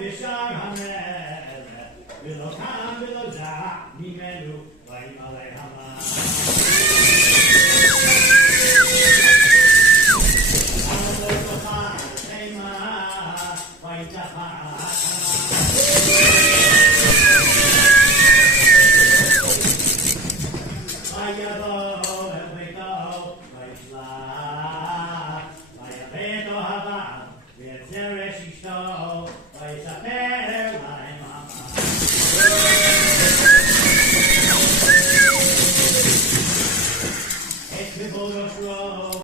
בשער המלך, ולא קם ולא זע ממנו, ויאמר להם המן.